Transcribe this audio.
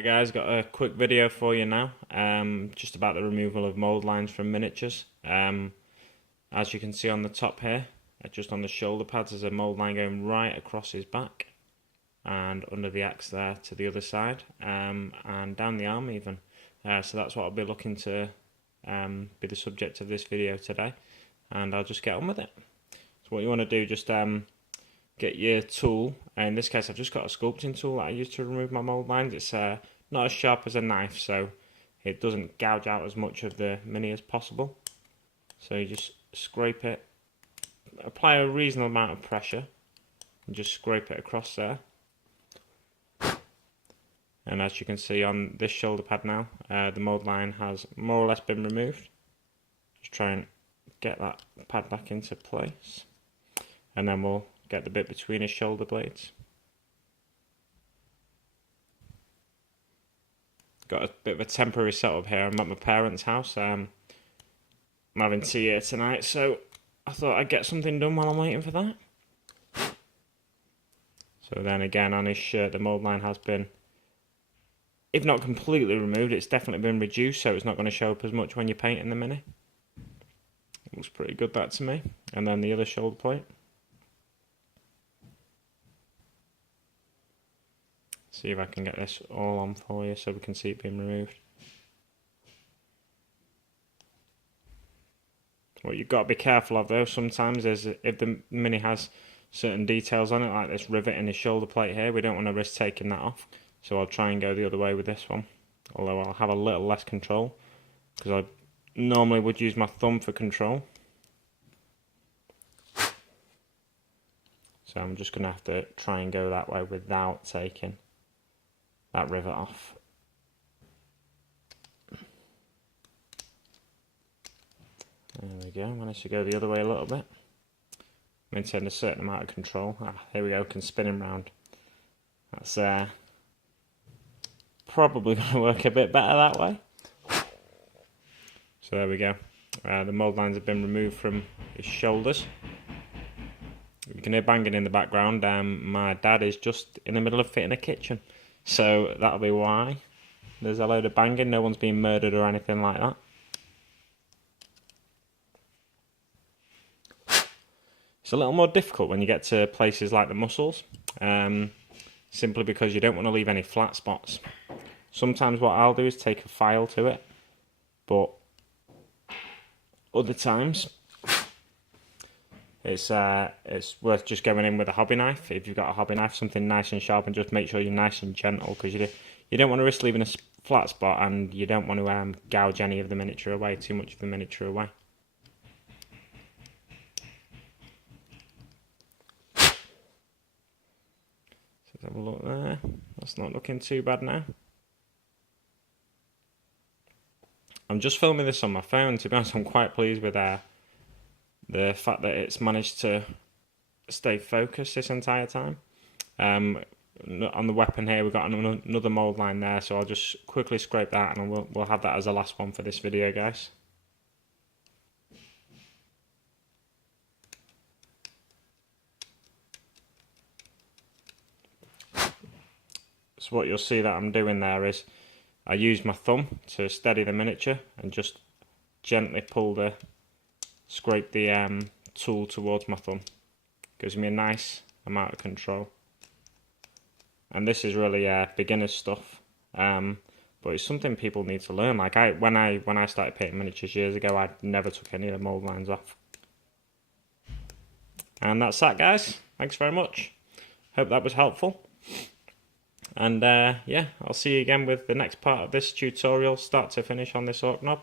Hi guys, got a quick video for you now, just about the removal of mould lines from miniatures. As you can see on the top here, just on the shoulder pads, there's a mould line going right across his back and under the axe there to the other side, and down the arm even. So that's what I'll be looking to be the subject of this video today, and I'll just get on with it. So what you want to do, just get your tool. In this case, I've just got a sculpting tool that I use to remove my mould lines. It's not as sharp as a knife, so it doesn't gouge out as much of the mini as possible. So you just scrape it, apply a reasonable amount of pressure, and just scrape it across there. And as you can see on this shoulder pad now, the mould line has more or less been removed. Just try and get that pad back into place, and then we'll get the bit between his shoulder blades. Got a bit of a temporary setup here. I'm at my parents' house. I'm having tea here tonight, so I thought I'd get something done while I'm waiting for that. So then again, on his shirt, the mould line has been, if not completely removed, it's definitely been reduced, so it's not going to show up as much when you're painting the mini. It looks pretty good, that, to me. And then the other shoulder plate. See if I can get this all on for you so we can see it being removed. What you've got to be careful of though sometimes is if the mini has certain details on it, like this rivet in his shoulder plate here, we don't want to risk taking that off. So I'll try and go the other way with this one. Although I'll have a little less control, because I normally would use my thumb for control. So I'm just going to have to try and go that way without taking that rivet off. There we go. Managed to go the other way a little bit. Maintain a certain amount of control. Here we go, can spin him round. That's probably going to work a bit better that way. So there we go. The mould lines have been removed from his shoulders. You can hear banging in the background. My dad is just in the middle of fitting a kitchen. So that'll be why there's a load of banging. No one's being murdered or anything like that. It's a little more difficult when you get to places like the muscles, simply because you don't want to leave any flat spots. Sometimes what I'll do is take a file to it, but other times it's worth just going in with a hobby knife. If you've got a hobby knife, something nice and sharp, and just make sure you're nice and gentle, because you don't want to risk leaving a flat spot, and you don't want to gouge any of the miniature away, too much of the miniature away. So let's have a look there. That's not looking too bad now. I'm just filming this on my phone. To be honest, I'm quite pleased with the fact that it's managed to stay focused this entire time. On the weapon here, we've got another mould line there, so I'll just quickly scrape that, and we'll have that as the last one for this video, guys. So what you'll see that I'm doing there is I use my thumb to steady the miniature and just gently scrape the tool towards my thumb. Gives me a nice amount of control. And this is really beginner's stuff, but it's something people need to learn. Like when I started painting miniatures years ago, I never took any of the mould lines off. And that's that, guys. Thanks very much. Hope that was helpful. And yeah, I'll see you again with the next part of this tutorial, start to finish, on this Ork Nob.